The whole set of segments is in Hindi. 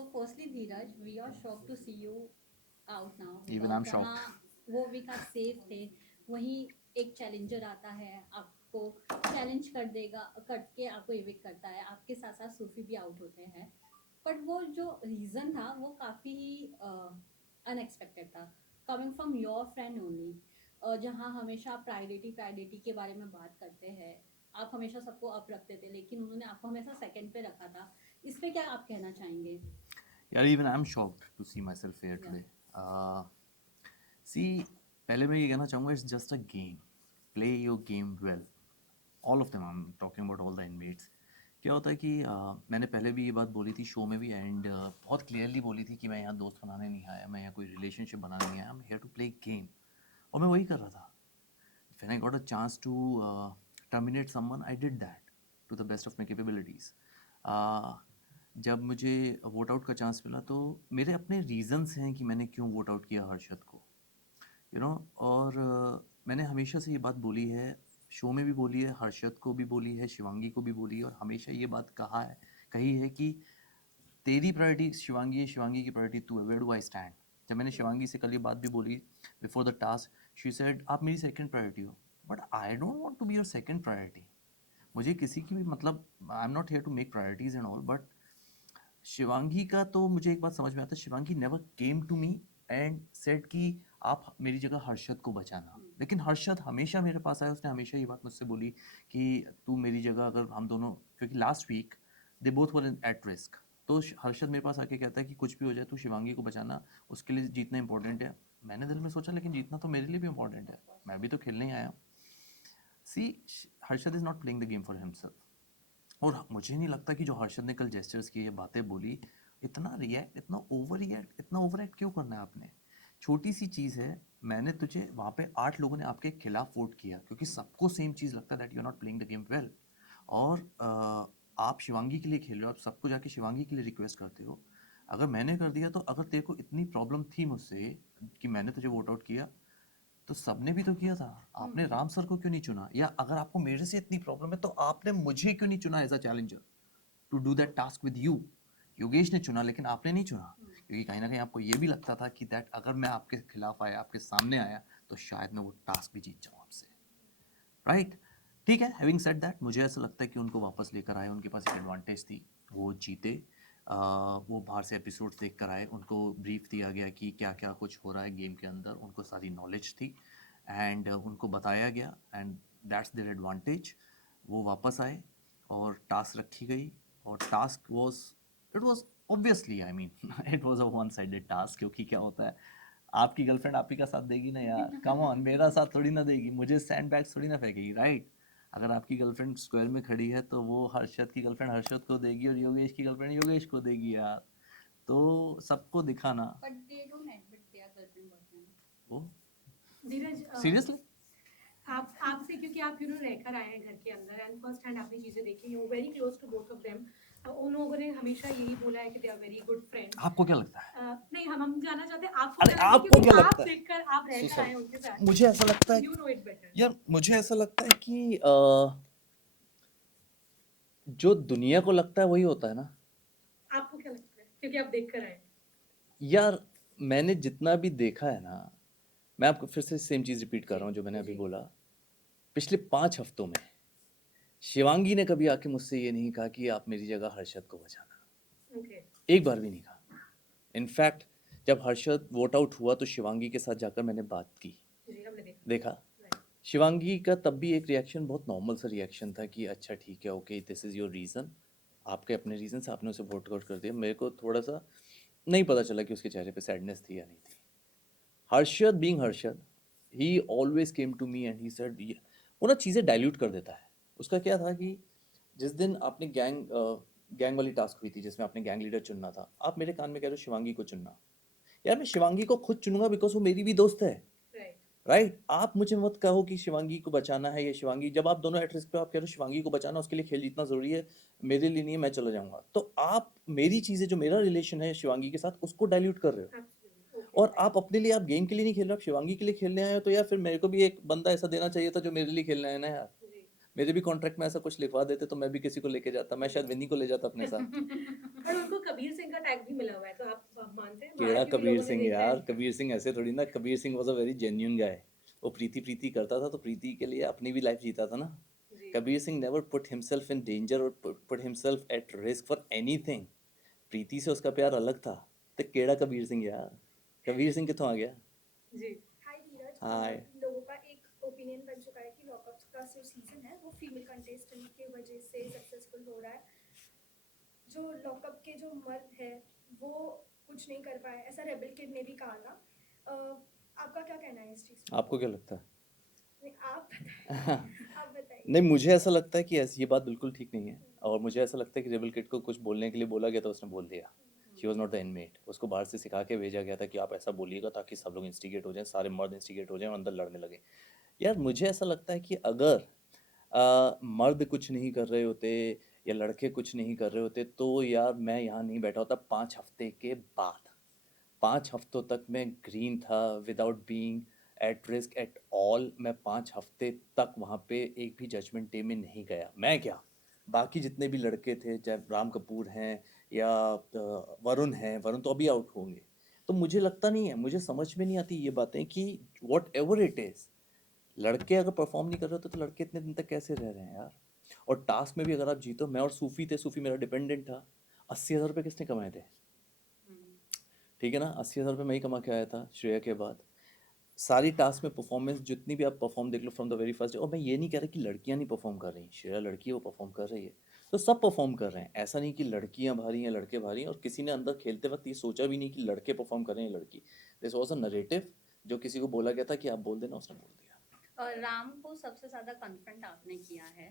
So firstly, Dheeraj, we are shocked to see you out now Even because I'm जहाँ shocked. वो वीक आप सेफ थे, वहीं एक चैलेंजर आता है, आपको चैलेंज कर देगा, करके आपको एविक करता है। आपके साथ साथ सूफी भी आउट होते हैं, बट वो जो रीज़न था वो काफ़ी ही अनएक्सपेक्टेड था, coming from your friend only. जहाँ हमेशा आप प्रायोरिटी प्रायोरिटी के बारे में बात करते हैं, आप हमेशा सबको अप रखते थे, लेकिन उन्होंने आपको हमेशा सेकंड पे रखा था। इस पे क्या आप कहना चाहेंगे? Yeah, even I'm shocked to see myself here या today. See, पहले मैं ये कहना चाहूँगा, it's just a game. Play your game well. All of them, I'm talking about all the inmates. क्या होता है कि मैंने पहले भी ये बात बोली थी शो में भी, एंड बहुत क्लियरली बोली थी कि मैं यहाँ दोस्त बनाने नहीं आया, मैं यहाँ कोई रिलेशनशिप बनाने नहीं आया, I'm here to play game. और मैं वही कर रहा था. When I got a chance to terminate someone, I did that to the best of my capabilities. जब मुझे वोट आउट का चांस मिला तो मेरे अपने रीजंस हैं कि मैंने क्यों वोट आउट किया हर्षद को, और मैंने हमेशा से ये बात बोली है, शो में भी बोली है, हर्षद को भी बोली है, शिवांगी को भी बोली है, और हमेशा ये बात कही है कि तेरी प्रायोरिटी शिवांगी है, शिवांगी की प्रायोरिटी तू है, वेयर डू आई स्टैंड। जब मैंने शिवांगी से कल ये बात भी बोली before the task, she said आप मेरी सेकंड प्रायोरिटी हो, but I don't want to be your second priority. मुझे किसी की भी, मतलब I am not here to make priorities and all, but Shivangi का तो मुझे एक बात समझ में आता है, Shivangi never came to me and said कि आप मेरी जगह हर्षद को बचाना, लेकिन हर्षद हमेशा मेरे पास आया, उसने हमेशा ये बात मुझसे बोली कि तू मेरी जगह, अगर हम दोनों, क्योंकि last week they both were at risk, तो हर्षद मेरे पास आके कहता है कि कुछ भी हो जाए तू शिवांगी को बचाना, उसके लिए जीतना इंपॉर्टेंट है। मैंने दिल में सोचा लेकिन जीतना तो मेरे लिए भी इंपॉर्टेंट है, मैं भी तो खेलने ही आया। See, Harshad is not playing the game for himself, और मुझे नहीं लगता कि जो हर्षद ने कल जेस्चर्स किए, ये बातें बोली, इतना रिएक्ट, इतना ओवर एक्ट क्यों करना है आपने? छोटी सी चीज़ है, मैंने तुझे वहाँ पे 8 लोगों ने आपके खिलाफ वोट किया क्योंकि सबको सेम चीज़ लगता है that you are not playing the game well, और आप शिवांगी के लिए खेल रहे हो, आप सबको जाके शिवांगी के लिए रिक्वेस्ट करते हो। अगर मैंने कर दिया, तो अगर तेरे को इतनी प्रॉब्लम थी मुझसे कि मैंने तुझे वोट आउट किया, तो सबने भी तो किया था, आपने राम सर को क्यों नहीं चुना? या अगर आपको मेरे से इतनी प्रॉब्लम है तो आपने मुझे क्यों नहीं चुना as a challenger to do that task with you? Yogesh ने चुना लेकिन आपने नहीं चुना, क्योंकि कहीं ना कहीं आपको ये भी लगता था कि दैट अगर मैं आपके खिलाफ आया, आपके सामने आया, तो शायद मैं वो टास्क भी जीत जाऊँ आपसे, राइट? ठीक है, हैविंग सेड दैट, मुझे ऐसा लगता है कि उनको वापस लेकर आए, उनके पास एक एडवांटेज थी, वो जीते। वो बाहर से एपिसोड्स देख कर आए, उनको ब्रीफ दिया गया कि क्या क्या कुछ हो रहा है गेम के अंदर, उनको सारी नॉलेज थी, एंड उनको बताया गया, एंड दैट्स देयर एडवांटेज। वो वापस आए और टास्क रखी गई, और task was, it was obviously, I mean it was a one sided task, क्योंकि क्या होता है, आपकी गर्लफ्रेंड आप ही का साथ देगी ना यार, कम ऑन, मेरा साथ थोड़ी ना देगी, मुझे सैंड बैग्स थोड़ी ना फेंकेगी, राइट? अगर आपकी गर्लफ्रेंड स्क्वायर में खड़ी है तो वो हर्षद की गर्लफ्रेंड हर्षद को देगी, और योगेश की गर्लफ्रेंड योगेश को देगी यार, तो सबको दिखाना। But they don't admit they are girlfriend boyfriend. वो धीरज, सीरियसली, आप आपसे, क्योंकि आप रहकर आए हैं घर के अंदर एंड फर्स्ट हैंड आपने चीजें देखी, you very close to both of them. उन लोगों ने हमेशा यही बोला है कि they are very good friends. आपको क्या लगता है? नहीं, हम जानना चाहते हैं आपको अरे क्या लगता है, आपको क्योंकि क्या आप लगता है? देखकर आप रहकर आए हैं उनके साथ, मुझे ऐसा लगता है, यू नो इट बेटर। यार मुझे ऐसा लगता है कि जो दुनिया को लगता है वही होता है ना। आपको क्या लगता है, क्योंकि आप देख कर आए? यार मैंने जितना भी देखा है ना, मैं आपको फिर से सेम चीज़ रिपीट कर जी, रहा हूँ जो मैंने अभी जी। बोला, पिछले 5 हफ्तों में शिवांगी ने कभी आके मुझसे ये नहीं कहा कि आप मेरी जगह हर्षद को बचाना, ओके। एक बार भी नहीं कहा। इनफैक्ट जब हर्षद वोट आउट हुआ तो शिवांगी के साथ जाकर मैंने बात की, जी, हमने देखा। देखा, राइट। शिवांगी का तब भी एक रिएक्शन, बहुत नॉर्मल सा रिएक्शन था कि अच्छा ठीक है, okay, this is your reason, आपके अपने रीज़न से आपने उसे वोट आउट कर दिया। मेरे को थोड़ा सा नहीं पता चला कि उसके चेहरे पे सैडनेस थी या नहीं थी। Harshad being Harshad, he always came to me and he said, वो ना चीज़ें डाइल्यूट कर देता है। उसका क्या था कि जिस दिन आपने गैंग वाली टास्क हुई थी जिसमें आपने गैंग लीडर चुनना था, आप मेरे कान में कह रहे हो शिवांगी को चुनना। यार मैं शिवांगी को खुद चुनूंगा बिकॉज वो मेरी भी दोस्त है, राइट। राइट? आप मुझे मत कहो कि शिवांगी को बचाना है, या शिवांगी, जब आप दोनों एट रिस्क पे हो, आप कह रहे हो शिवांगी को बचाना, उसके लिए खेल जीतना जरूरी है, मेरे लिए नहीं है, मैं चला जाऊंगा, तो आप मेरी चीज़ें, जो मेरा रिलेशन है शिवांगी के साथ, उसको डाइल्यूट कर रहे हो। एब्सोल्युटली। ओके, और आप अपने लिए, आप गेम के लिए नहीं खेल रहे हो, आप शिवांगी के लिए खेलने आए हो, तो यार फिर मेरे को भी एक बंदा ऐसा देना चाहिए था जो मेरे लिए खेलने आया ना यार। जी। मेरे भी कॉन्ट्रैक्ट में ऐसा कुछ लिखवा देते तो मैं भी किसी को लेके जाता, मैं शायद विनी को ले जाता अपने साथ। पर उनको कबीर सिंह का फैक्ट भी मिला हुआ है, तो आप मानते हैं? केड़ा बाहर के भी कबीर लोगों ने सिंह देखा है। यार, कबीर सिंह ऐसे थोड़ी ना, Kabir Singh was a very genuine guy. वो प्रीति प्रीति करता था तो प्रीति के लिए अपनी भी लाइफ जीता था ना। जी। Kabir Singh never put himself in danger और put himself at risk for anything. Preeti से उसका प्यार अलग था। तो केड़ा कबीर सिंह यार, कबीर सिंह कितों आ गया। जी। हाय धीरज, हाय। लोगों का एक ओपिनियन बन चुका है कि लॉकअप का जो सीजन है वो फीमेल कंटेस्टेंट की वजह से सक्सेसफुल हो रहा है। जो लॉकअप के जो मर्द है वो कुछ नहीं कर पाए, ऐसा रेबल किड ने भी कहा था। आपका क्या कहना है इस चीज़ पे? आपको क्या लगता है? नहीं, आप बताइए। आप बताइए। नहीं, मुझे ऐसा लगता है कि ऐसी ये बात बिल्कुल ठीक नहीं है, और मुझे ऐसा लगता है कि रेबल किड को कुछ बोलने के लिए बोला गया था, उसने बोल दिया। She was not the inmate, उसको बाहर से सिखा के भेजा गया था कि आप ऐसा बोलिएगा ताकि सब लोग इंस्टिगेट हो जाएं, सारे मर्द इंस्टिगेट हो जाएं और अंदर लड़ने लगे। यार मुझे ऐसा लगता है कि अगर मर्द कुछ नहीं कर रहे होते या लड़के कुछ नहीं कर रहे होते तो यार मैं यहाँ नहीं बैठा होता 5 हफ्ते के बाद। 5 हफ्तों तक मैं ग्रीन था, without being at risk at all. मैं 5 हफ्ते तक वहाँ पे एक भी जजमेंट डे में नहीं गया। मैं क्या, बाकी जितने भी लड़के थे, चाहे राम कपूर हैं या वरुण हैं, वरुण तो अभी आउट होंगे। तो मुझे लगता नहीं है, मुझे समझ में नहीं आती ये बातें कि वॉट एवर इट इज़, लड़के अगर परफॉर्म नहीं कर रहे होते तो लड़के इतने दिन तक कैसे रह रहे हैं यार। और टास्क में भी अगर आप जीतो, मैं और सूफी थे, सूफी मेरा डिपेंडेंट था। 80,000 रुपये किसने कमाए थे? ठीक है ना, 80,000 रुपये मैं ही कमा के आया था श्रेया के बाद। सारी टास्क में परफॉर्मेंस जितनी भी आप परफॉर्म देख लो from the very first day, और मैं ये नहीं कह रहा कि लड़कियां नहीं परफॉर्म कर रही, श्रेया लड़की है वो परफॉर्म कर रही है, तो सब परफॉर्म कर रहे हैं। ऐसा नहीं कि लड़कियां भारी हैं लड़के भारी हैं, और किसी ने अंदर खेलते वक्त ये सोचा भी नहीं कि लड़के परफॉर्म कर रहे हैं लड़की। दिस वॉज अ नरेटिव जो किसी को बोला गया था कि आप बोल देना, उसने बोल दिया। और राम को सबसे ज्यादा कन्फ्रंट आपने किया है।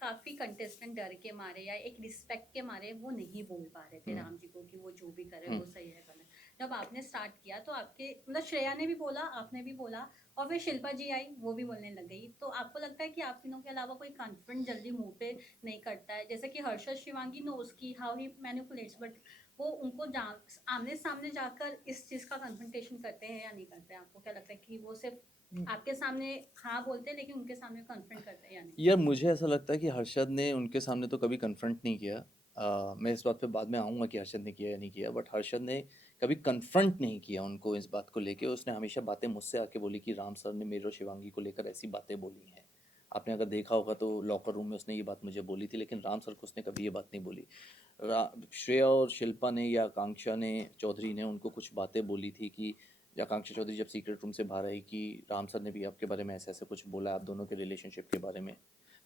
काफी कंटेस्टेंट डर के मारे या एक रिस्पेक्ट के मारे वो नहीं बोल पा रहे थे राम जी को कि वो जो भी करे वो सही है गलत। जब आपने स्टार्ट किया तो आपके मतलब श्रेया ने भी बोला, आपने भी बोला, और फिर शिल्पा जी आई वो भी बोलने लग गई। तो आपको लगता है कि आप तीनों के अलावा कोई कन्फ्रंट जल्दी मुंह पे नहीं करता है? जैसे कि हर्षद शिवांगी नोज की हाउ ही मैनिपुलेट्स, बट वो उनको आमने सामने जाकर इस चीज का कन्फ्रंटेशन करते हैं या नहीं करते हैं? आपको क्या लगता है कि वो सिर्फ आपके सामने हाँ बोलते हैं लेकिन उनके सामने कन्फ्रंट करते हैं या नहीं? यार मुझे ऐसा लगता है कि हर्षद ने उनके सामने तो कभी कन्फ्रंट नहीं किया। मैं इस बात पे बाद में आऊँगा कि हर्षद ने किया या नहीं किया, बट हर्षद ने कभी कन्फ्रंट नहीं किया उनको इस बात को लेके। उसने हमेशा बातें मुझसे आके बोली कि राम सर ने मेरे और शिवांगी को लेकर ऐसी बातें बोली हैं। आपने अगर देखा होगा तो लॉकर रूम में उसने ये बात मुझे बोली थी, लेकिन राम सर को उसने कभी ये बात नहीं बोली। श्रेया और शिल्पा ने या आकांक्षा ने चौधरी ने उनको कुछ बातें बोली थी कि आकांक्षा चौधरी जब सीक्रेट रूम से बाहर आई कि राम सर ने भी आपके बारे में ऐसे ऐसे कुछ बोला आप दोनों के रिलेशनशिप के बारे में,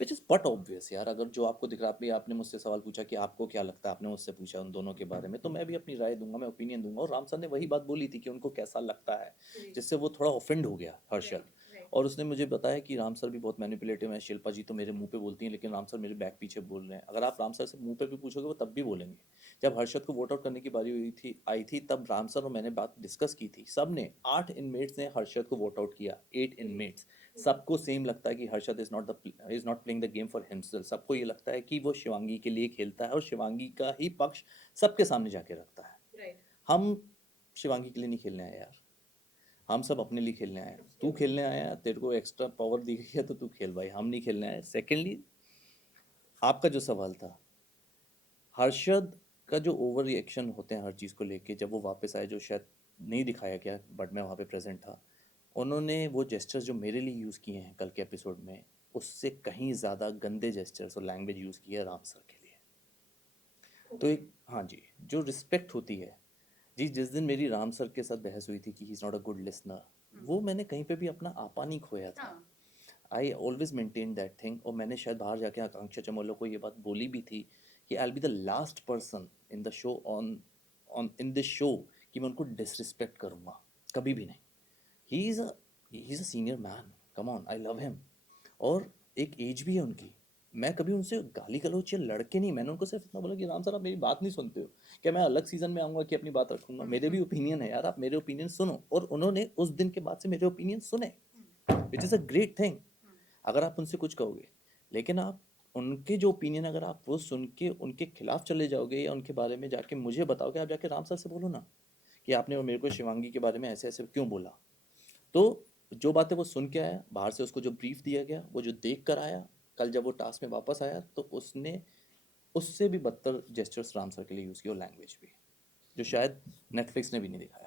विच इज़ बट ऑब्वियस यार। अगर जो आपको दिख रहा है, आपने मुझसे सवाल पूछा कि आपको क्या लगता है, आपने मुझसे पूछा उन दोनों के बारे में, तो मैं भी अपनी राय दूंगा, मैं ओपिनियन दूंगा। और राम सर ने वही बात बोली थी कि उनको कैसा लगता है, जिससे वो थोड़ा ऑफेंड हो गया हर्षद। और उसने मुझे बताया कि राम सर भी बहुत मैनिपुलेटिव हैं, शिल्पा जी तो मेरे मुंह पे बोलती हैं लेकिन राम सर मेरे बैक पीछे बोल रहे हैं। अगर आप राम सर से मुंह पे भी पूछोगे वो तब भी बोलेंगे। जब हर्षद को वोट आउट करने की बारी आई थी तब राम सर और मैंने बात डिस्कस की थी। सब ने 8 इनमेट्स ने हर्षद को वोट आउट किया, 8 इनमेट्स। सबको सेम लगता है कि Harshad is not playing the game for himself. सबको ये लगता है कि वो शिवांगी के लिए खेलता है और शिवांगी का ही पक्ष सबके सामने जाके रखता है। हम शिवांगी के लिए नहीं खेलने आए यार, हम सब अपने लिए खेलने आए हैं। तू खेलने आया, तेरे को एक्स्ट्रा पावर दी गई है तो तू खेल भाई, हम नहीं खेलने आए। सेकेंडली, आपका जो सवाल था, हर्षद का जो ओवर रिएक्शन होते हैं हर चीज़ को लेके, जब वो वापस आए जो शायद नहीं दिखाया गया बट मैं वहाँ पे प्रेजेंट था, उन्होंने वो जेस्चर्स जो मेरे लिए यूज़ किए हैं कल के एपिसोड में, उससे कहीं ज़्यादा गंदे जेस्चर्स और लैंग्वेज यूज़ की है राम सर के लिए। तो एक, हाँ जी, जो रिस्पेक्ट होती है जी, जिस दिन मेरी राम सर के साथ बहस हुई थी कि he is not a good listener, वो मैंने कहीं पे भी अपना आपा नहीं खोया था। हाँ। I always maintain that thing. और मैंने शायद बाहर जाके आकांक्षा चमोलो को ये बात बोली भी थी कि I will be the last person in the show on on in this show कि मैं उनको डिसरिस्पेक्ट करूँगा, कभी भी नहीं। He is a senior man, come on, I love him. और एक एज भी है उनकी। मैं कभी उनसे गाली गलौच या लड़के नहीं, मैंने उनको सिर्फ इतना बोला कि राम सर आप मेरी बात नहीं सुनते हो क्या? मैं अलग सीजन में आऊँगा कि अपनी बात रखूँगा? मेरे भी ओपिनियन है यार, आप मेरे ओपिनियन सुनो। और उन्होंने उस दिन के बाद से मेरे ओपिनियन सुने, which is a great thing. अगर आप उनसे कुछ कहोगे, लेकिन आप उनके जो ओपिनियन अगर आप वो सुन के उनके खिलाफ चले जाओगे या उनके बारे में जाके मुझे बताओगे, आप जाके राम सर से बोलो ना कि आपने मेरे को शिवांगी के बारे में ऐसे ऐसे क्यों बोला। तो जो बातें वो सुन के आया बाहर से, उसको जो ब्रीफ दिया गया, वो जो देख कर आया, कल जब वो टास्क में वापस आया तो उसने उससे भी बदतर जेस्चर्स राम सर के लिए यूज़ किया और लैंग्वेज भी। जो शायद नेटफ्लिक्स ने भी नहीं दिखाया।